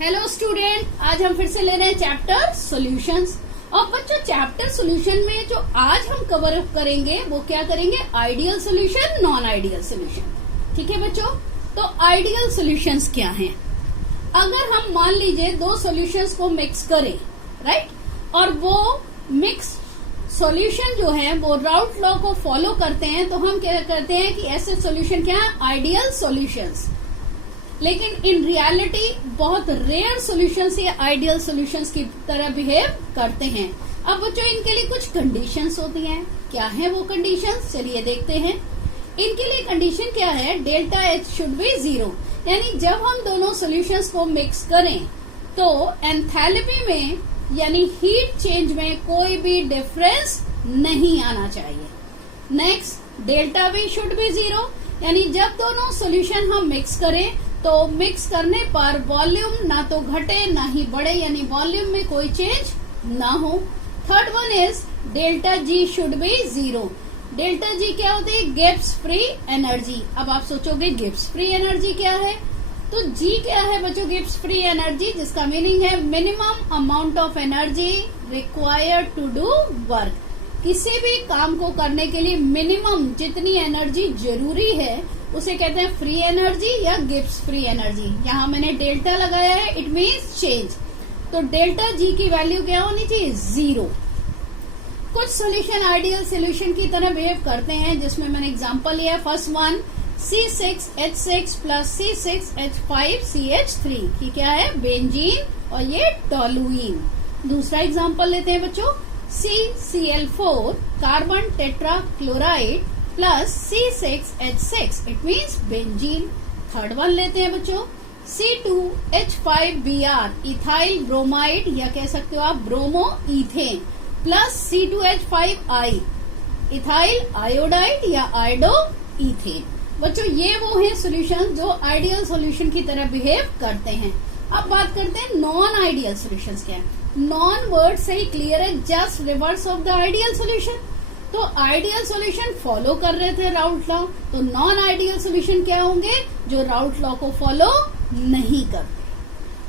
Hello student, आज हम फिर से ले रहे हैं चैप्टर सॉल्यूशंस। और बच्चों, चैप्टर सॉल्यूशन में जो आज हम कवर अप करेंगे वो क्या करेंगे? Ideal solution, non ideal solution. ठीक है बच्चों, तो आइडियल सॉल्यूशंस क्या हैं? अगर हम मान लीजिए दो सॉल्यूशंस को मिक्स करें, राइट, और वो मिक्स सॉल्यूशन जो है वो राउट लॉ को फॉलो करते हैं, तो हम क्या करते हैं कि ऐसे सॉल्यूशन क्या है? Ideal solutions. लेकिन इन रियलिटी बहुत रेयर सॉल्यूशंस ये आइडियल सॉल्यूशंस की तरह बिहेव करते हैं। अब बच्चों, इनके लिए कुछ कंडीशंस होती हैं। क्या है वो कंडीशंस? चलिए देखते हैं। इनके लिए कंडीशन क्या है? डेल्टा एच शुड बी 0, यानी जब हम दोनों सॉल्यूशंस को मिक्स करें तो एंथैल्पी में यानी हीट चेंज में कोई भी डिफरेंस नहीं आना चाहिए। Next, delta we should be 0, यानी जब दोनों सॉल्यूशन हम मिक्स करें तो मिक्स करने पर वॉल्यूम ना तो घटे ना ही बढ़े, यानी वॉल्यूम में कोई चेंज ना हो। Third one is delta G should be 0। Delta G क्या होती है? Gibbs free energy. अब आप सोचोगे गिब्स फ्री एनर्जी क्या है? तो जी क्या है बच्चों? गिब्स फ्री एनर्जी, जिसका मीनिंग है minimum amount of energy required to do work. किसी भी काम को करने के लिए मिनिमम जितनी एनर्जी जरूरी है उसे कहते हैं फ्री एनर्जी या गिब्स फ्री एनर्जी। यहाँ मैंने डेल्टा लगाया है, इट मीन्स चेंज। तो डेल्टा जी की वैल्यू क्या होनी चाहिए? 0। कुछ सॉल्यूशन आइडियल सॉल्यूशन की तरह बिहेव करते हैं, जिसमें मैंने एग्जांपल लिया है। First one C6H6 plus C6H5CH3 की क्या है? बेंजीन, और ये टोलुइन। दूसरा एग्जांपल लेते हैं बच्चों, CCl4 carbon tetra chloride plus C6H6, it means benzene. Third one लेते हैं बच्चों, C2H5Br इथाइल ब्रोमाइड, या कह सकते हो आप bromo ethane, plus C2H5I ethyl iodide या आयोडो इथेन। बच्चों, ये वो है सॉल्यूशन जो आइडियल सॉल्यूशन की तरह बिहेव करते हैं। अब बात करते हैं नॉन आइडियल सॉल्यूशंस क्या है। नॉन वर्ड से ही क्लियर है, just reverse of the ideal solution. तो आइडियल सॉल्यूशन फॉलो कर रहे थे राउट लॉ, तो नॉन आइडियल सॉल्यूशन क्या होंगे? जो राउट लॉ को फॉलो नहीं करते।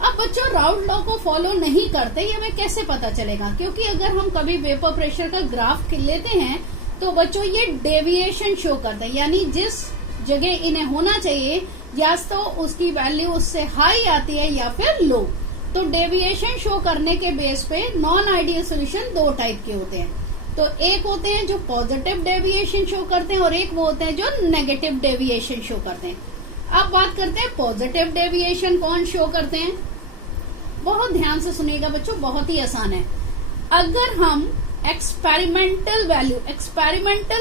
अब बच्चों, राउट लॉ को फॉलो नहीं करते ये हमें कैसे पता चलेगा? क्योंकि अगर हम कभी वेपर प्रेशर का ग्राफ लेते हैं तो बच्चों ये डेविएशन शो करते हैं, यानी जिस जगह इन्हें होना चाहिए या तो उसकी वैल्यू उससे हाई आती है या फिर लो। तो डेविएशन शो करने के बेस पे नॉन आइडियल सॉल्यूशन दो टाइप के होते हैं। तो एक होते हैं जो पॉजिटिव डेविएशन शो करते हैं और एक वो होते हैं जो नेगेटिव डेविएशन शो करते हैं। अब बात करते हैं पॉजिटिव डेविएशन कौन शो करते हैं। बहुत ध्यान से सुनिएगा बच्चों, बहुत ही आसान है। अगर हम एक्सपेरिमेंटल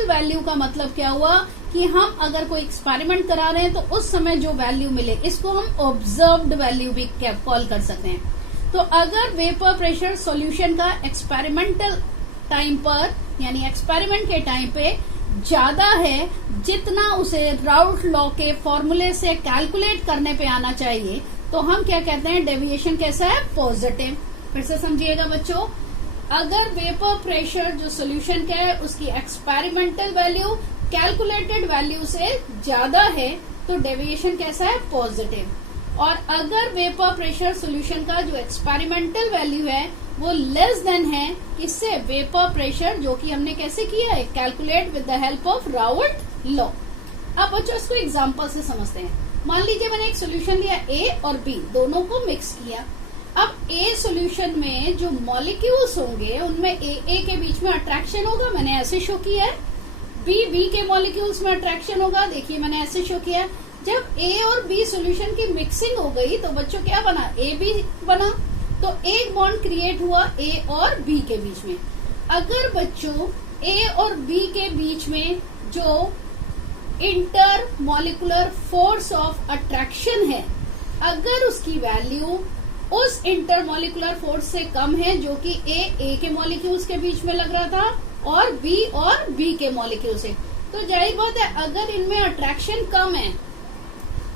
वैल्यू का मतलब क्या हुआ कि हम अगर कोई एक्सपेरिमेंट करा रहे हैं तो उस समय जो वैल्यू मिले, इसको हम ऑब्जर्व्ड वैल्यू भी कॉल कर सकते हैं। तो अगर वेपर प्रेशर सॉल्यूशन का एक्सपेरिमेंटल टाइम पर यानी एक्सपेरिमेंट के टाइम पे ज्यादा है जितना उसे राउट लॉ के फॉर्मूले से कैलकुलेट करने पे आना चाहिए, तो हम क्या कहते हैं? डेविएशन कैसा है? पॉजिटिव। फिर से समझिएगा बच्चों, अगर वेपर प्रेशर जो सॉल्यूशन का है उसकी एक्सपेरिमेंटल वैल्यू कैलकुलेटेड वैल्यू से ज्यादा है तो डेविएशन कैसा है? पॉजिटिव। और अगर वेपर प्रेशर सॉल्यूशन का जो एक्सपेरिमेंटल वैल्यू है वो लेस देन है, इससे वेपर प्रेशर जो कि हमने कैसे किया है? Calculate with the help of route law. अब बच्चों इसको एग्जांपल से समझते हैं। मान लीजिए मैंने एक सॉल्यूशन लिया A और B, दोनों को मिक्स किया। अब A सॉल्यूशन में जो मॉलिक्यूल्स होंगे उनमें A के बीच में अट्रैक्शन होगा, मैंने ऐसे शो किया है। B के मॉलिक्यूल्स में अट्रैक्शन होगा, देखिए मैंने ऐसे शो किया है। जब A और B सॉल्यूशन की मिक्सिंग हो गई तो बच्चों क्या बना? AB बना। तो एक बॉन्ड क्रिएट हुआ A और B के बीच में। अगर बच्चों A और B के बीच में जो inter molecular force of attraction है, अगर उसकी वैल्यू उस इंटर मॉलिकुलर फोर्स से कम है जो कि A के मॉलिक्यूल्स के बीच में लग रहा था और B के मॉलिक्यूल से, तो जाहिर बात है अगर इनमें अट्रैक्शन कम है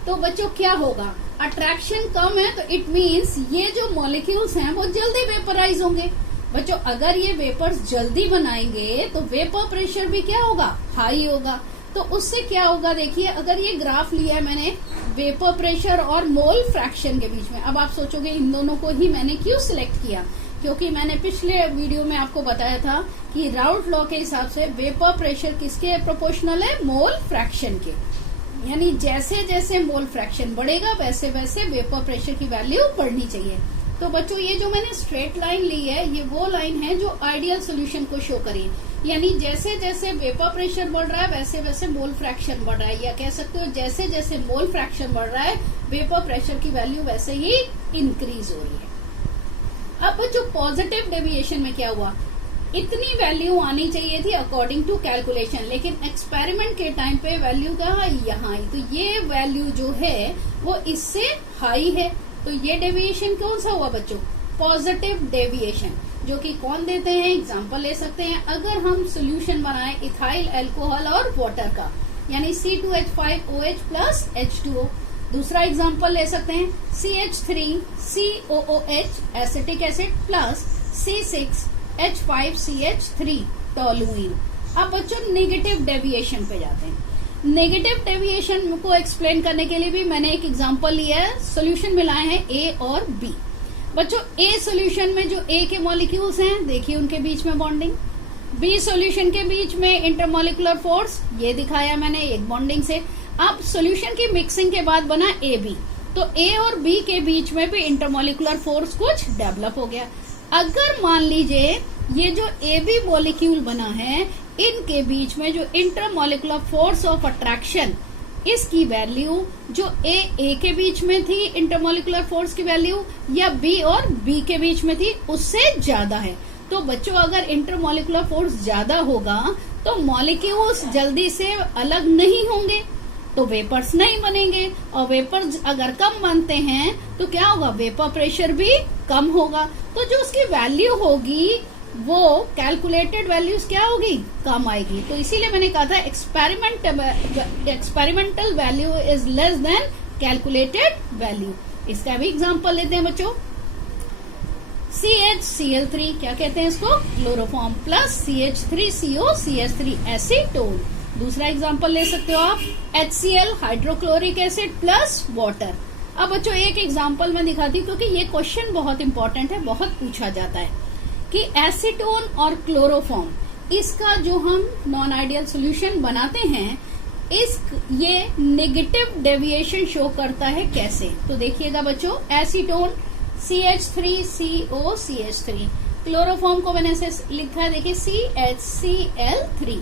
तो बच्चों क्या होगा? अट्रैक्शन कम है तो इट मीन्स ये जो मॉलिक्यूल्स हैं वो जल्दी वेपराइज होंगे। बच्चों अगर ये वेपर्स जल्दी बनाएंगे तो वेपर प्रेशर भी क्या होगा? हाई होगा। तो उससे क्या होगा? देखिए अगर ये ग्राफ लिया है मैंने वेपर प्रेशर और मोल फ्रैक्शन के बीच में। अब आप सोचोगे इन दोनों को ही मैंने क्यों सिलेक्ट किया, क्योंकि मैंने पिछले वीडियो में आपको बताया था कि राउल्ट लॉ के हिसाब से वेपर प्रेशर किसके प्रोपोर्शनल है, मोल फ्रैक्शन के। यानी जैसे जैसे मोल फ्रैक्शन बढ़ेगा वैसे वैसे वेपर प्रेशर की वैल्यू बढ़नी चाहिए। तो बच्चों ये जो मैंने स्ट्रेट लाइन ली है ये वो लाइन है जो आइडियल सोल्यूशन को शो करी। यानी जैसे जैसे वेपर प्रेशर बढ़ रहा है वैसे वैसे मोल फ्रैक्शन बढ़ रहा है, या कह सकते हो जैसे जैसे मोल फ्रैक्शन बढ़ रहा है वेपर प्रेशर की वैल्यू वैसे ही इंक्रीज हो रही है। अब बच्चों पॉजिटिव डेविएशन में क्या हुआ, इतनी वैल्यू आनी चाहिए थी अकॉर्डिंग टू कैलकुलेशन, लेकिन एक्सपेरिमेंट के टाइम पे वैल्यू कहाँ यहाँ आई, तो ये वैल्यू जो है वो इससे हाई है। तो ये डेविएशन कौन सा हुआ बच्चों, पॉजिटिव डेविएशन, जो कि कौन देते हैं, एग्जांपल ले सकते हैं। अगर हम सोल्यूशन बनाएं इथाइल अल्कोहल और वाटर का, यानी C2H5OH प्लस H2O। दूसरा एग्जांपल ले सकते हैं CH3COOH acetic acid plus C6H5CH3 toluene. अब बच्चों नेगेटिव डेविएशन पे जाते हैं। नेगेटिव डेविएशन को एक्सप्लेन करने के लिए भी मैंने एक एग्जांपल लिया है। सॉल्यूशन मिलाए हैं A और B। बच्चों A सॉल्यूशन में जो A के मॉलिक्यूल्स हैं देखिए उनके बीच में बॉन्डिंग, B सॉल्यूशन के बीच में इंटरमॉलिक्यूलर फोर्स ये दिखाया मैंने एक बॉन्डिंग से। अब सॉल्यूशन की मिक्सिंग के बाद बना AB, तो A और B के बीच में भी इंटरमॉलिक्यूलर फोर्स कुछ डेवलप हो गया। अगर मान लीजिए ये जो AB मॉलिक्यूल बना है इनके बीच में जो इंटरमॉलिक्यूलर फोर्स ऑफ अट्रैक्शन, इसकी वैल्यू जो A के बीच में थी इंटरमॉलिक्यूलर फोर्स की वैल्यू, या B और B के बीच में थी उससे ज्यादा है। तो बच्चों अगर इंटरमॉलिक्यूलर फोर्स ज्यादा होगा तो मॉलिक्यूल्स जल्दी से अलग नहीं होंगे, तो वेपर्स नहीं बनेंगे, और वेपर्स अगर कम बनते हैं तो क्या होगा, वेपर प्रेशर भी कम होगा। तो जो उसकी वैल्यू होगी वो कैलकुलेटेड वैल्यूज क्या होगी, कम आएगी। तो इसीलिए मैंने कहा था experimental value is less than calculated value. इसका भी एग्जांपल लेते हैं बच्चों। CHCl3 क्या कहते हैं इसको, क्लोरोफॉर्म प्लस CH3COCH3 एसीटोन। दूसरा एग्जांपल ले सकते हो आप HCl hydrochloric acid plus water. अब बच्चों एक एग्जांपल मैं दिखाती हूँ क्योंकि ये क्वेश्चन बहुत इंपॉर्टेंट है, बहुत पूछा जाता है कि एसीटोन और क्लोरोफॉर्म, इसका जो हम नॉन आइडियल सोल्यूशन बनाते हैं ये नेगेटिव डेविएशन शो करता है कैसे। तो देखिएगा बच्चों, एसीटोन CH3COCH3, क्लोरोफॉर्म को मैंने ऐसे लिखा है देखिए CHCl3।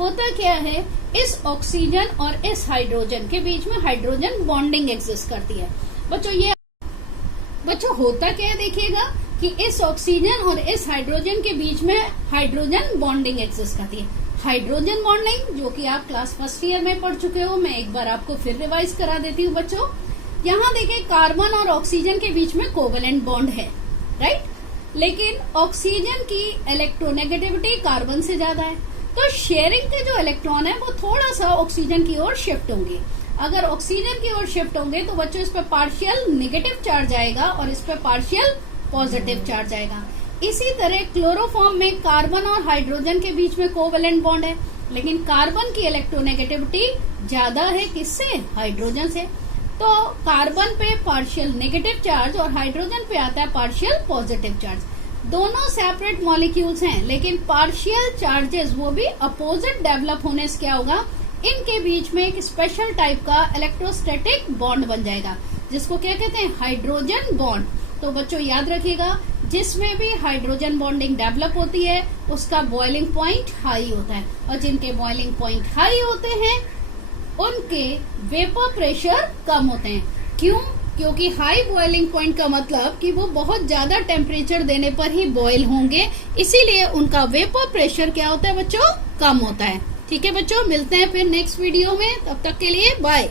होता क्या है, इस ऑक्सीजन और इस हाइड्रोजन के बीच में हाइड्रोजन बॉन्डिंग एग्जिस्ट करती है। बच्चों होता क्या है देखिएगा कि इस ऑक्सीजन और इस हाइड्रोजन के बीच में हाइड्रोजन बॉन्डिंग एग्जिस्ट करती है। हाइड्रोजन बॉन्डिंग जो कि आप क्लास फर्स्ट ईयर में पढ़ चुके हो, मैं एक बार आपको फिर रिवाइज करा देती हूँ बच्चों। यहाँ देखिए कार्बन और ऑक्सीजन के बीच में कोवेलेंट बॉन्ड है, राइट, लेकिन ऑक्सीजन की इलेक्ट्रोनेगेटिविटी कार्बन से ज्यादा है, तो शेयरिंग के जो इलेक्ट्रॉन है वो थोड़ा सा ऑक्सीजन की ओर शिफ्ट होंगे। अगर ऑक्सीजन की ओर शिफ्ट होंगे तो बच्चों इस पे पार्शियल नेगेटिव चार्ज आएगा और इस पे पार्शियल पॉजिटिव चार्ज आएगा। इसी तरह क्लोरोफॉर्म में कार्बन और हाइड्रोजन के बीच में कोवेलेंट बॉन्ड है, लेकिन कार्बन की इलेक्ट्रोनेगेटिविटी ज्यादा है किससे, हाइड्रोजन से। तो कार्बन पे पार्शियल नेगेटिव चार्ज और हाइड्रोजन पे आता है पार्शियल पॉजिटिव चार्ज। दोनों सेपरेट मॉलिक्यूल्स हैं, लेकिन पार्शियल चार्जेस वो भी अपोजिट डेवलप होने से क्या होगा, इनके बीच में एक स्पेशल टाइप का इलेक्ट्रोस्टैटिक बॉन्ड बन जाएगा, जिसको क्या कहते हैं, हाइड्रोजन बॉन्ड। तो बच्चों याद रखिएगा, जिसमें भी हाइड्रोजन बॉन्डिंग डेवलप होती है उसका बॉइलिंग पॉइंट हाई होता है, और जिनके बॉइलिंग पॉइंट हाई होते हैं उनके वेपर प्रेशर कम होते हैं। क्यों? क्योंकि हाई बॉइलिंग पॉइंट का मतलब कि वो बहुत ज्यादा टेम्परेचर देने पर ही बॉयल होंगे, इसीलिए उनका वेपर प्रेशर क्या होता है बच्चों, कम होता है। ठीक है बच्चों, मिलते हैं फिर नेक्स्ट वीडियो में, तब तक के लिए बाय।